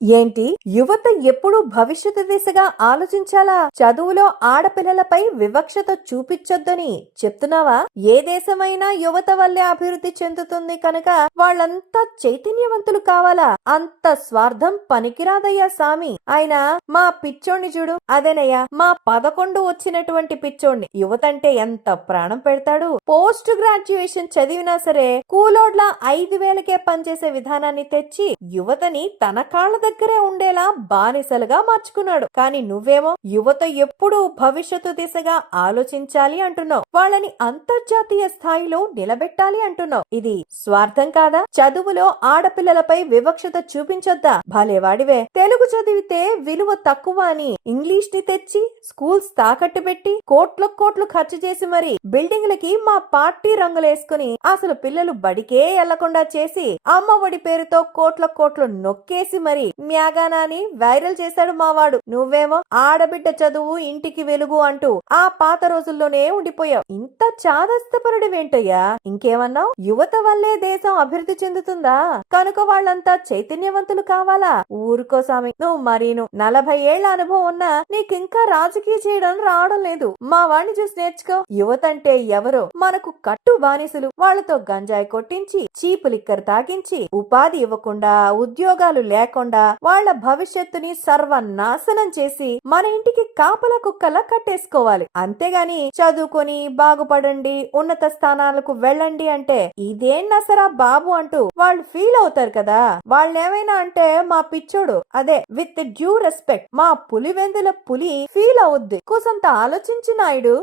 ఏంటి యువత ఎప్పుడు భవిష్యత్తు దిశగా ఆలోచించాలా? చదువులో ఆడపిల్లలపై వివక్షత చూపించొద్దని చెప్తున్నావా? ఏ దేశమైనా యువత వల్లే అభివృద్ధి చెందుతుంది కనుక వాళ్ళంతా చైతన్యవంతులు కావాలా? అంత స్వార్థం పనికిరాదయ్యా సామి. ఆయన మా పిచ్చోణ్ణి చూడు. అదేనయ్యా మా 11 వచ్చినటువంటి పిచ్చోణ్ణి. యువత అంటే ఎంత ప్రాణం పెడతాడు. పోస్ట్ గ్రాడ్యుయేషన్ చదివినా సరే కూలోడ్ల 5,000కే పనిచేసే విధానాన్ని తెచ్చి యువతని తన కాళ్ళ దగ్గరే ఉండేలా బానిసలుగా మార్చుకున్నాడు. కానీ నువ్వేమో యువత ఎప్పుడూ భవిష్యత్తు దిశగా ఆలోచించాలి అంటున్నావు. వాళ్ళని అంతర్జాతీయ స్థాయిలో నిలబెట్టాలి అంటున్నావు. ఇది స్వార్థం కాదా? చదువులో ఆడపిల్లలపై వివక్షత చూపించొద్దా? భలేవాడివే. తెలుగు చదివితే విలువ తక్కువ అని ఇంగ్లీష్ ని తెచ్చి స్కూల్స్ తాకట్టు పెట్టి కోట్లు ఖర్చు చేసి మరి బిల్డింగ్లకి మా పార్టీ రంగులేసుకుని అసలు పిల్లలు బడికే వెళ్లకుండా చేసి అమ్మ ఒడి పేరుతో కోట్లు నొక్కేసి మరి మ్యాగానాని వైరల్ చేశాడు మావాడు. నువ్వేమో ఆడబిడ్డ చదువు ఇంటికి వెలుగు అంటూ ఆ పాత రోజుల్లోనే ఉండిపోయావు. ఇంత చాదస్తపరుడివేంటయ్యా? ఇంకేమన్నావు? యువత వల్లే దేశం అభివృద్ధి చెందుతుందా? కనుక వాళ్ళంతా చైతన్యవంతులు కావాలా? ఊరుకోసామి నువ్వు మరీను 40 ఏళ్ల అనుభవం ఉన్నా నీకింకా రాజకీయ చేయడం రావడం లేదు. మా వాడిని చూసి నేర్చుకో. యువత అంటే ఎవరో మనకు కట్టు బానిసలు. వాళ్లతో గంజాయి కొట్టించి చీపు లిక్కర్ తాగించి ఉపాధి ఇవ్వకుండా ఉద్యోగాలు లేకుండా వాళ్ల భవిష్యత్తుని సర్వనాశనం చేసి మన ఇంటికి కాపల కుక్కలా కట్టేసుకోవాలి. అంతేగాని చదువుకొని బాగుపడండి, ఉన్నత స్థానాలకు వెళ్ళండి అంటే ఇదేం నసరా బాబు అంటూ వాళ్ళు ఫీల్ అవుతారు కదా. వాళ్ళేమైనా అంటే మా పిచ్చోడు అదే విత్ డ్యూ రెస్పెక్ట్ మా పులివెందుల పులి ఫీల్ అవుద్ది. కూసంత ఆలోచించు నాయుడు.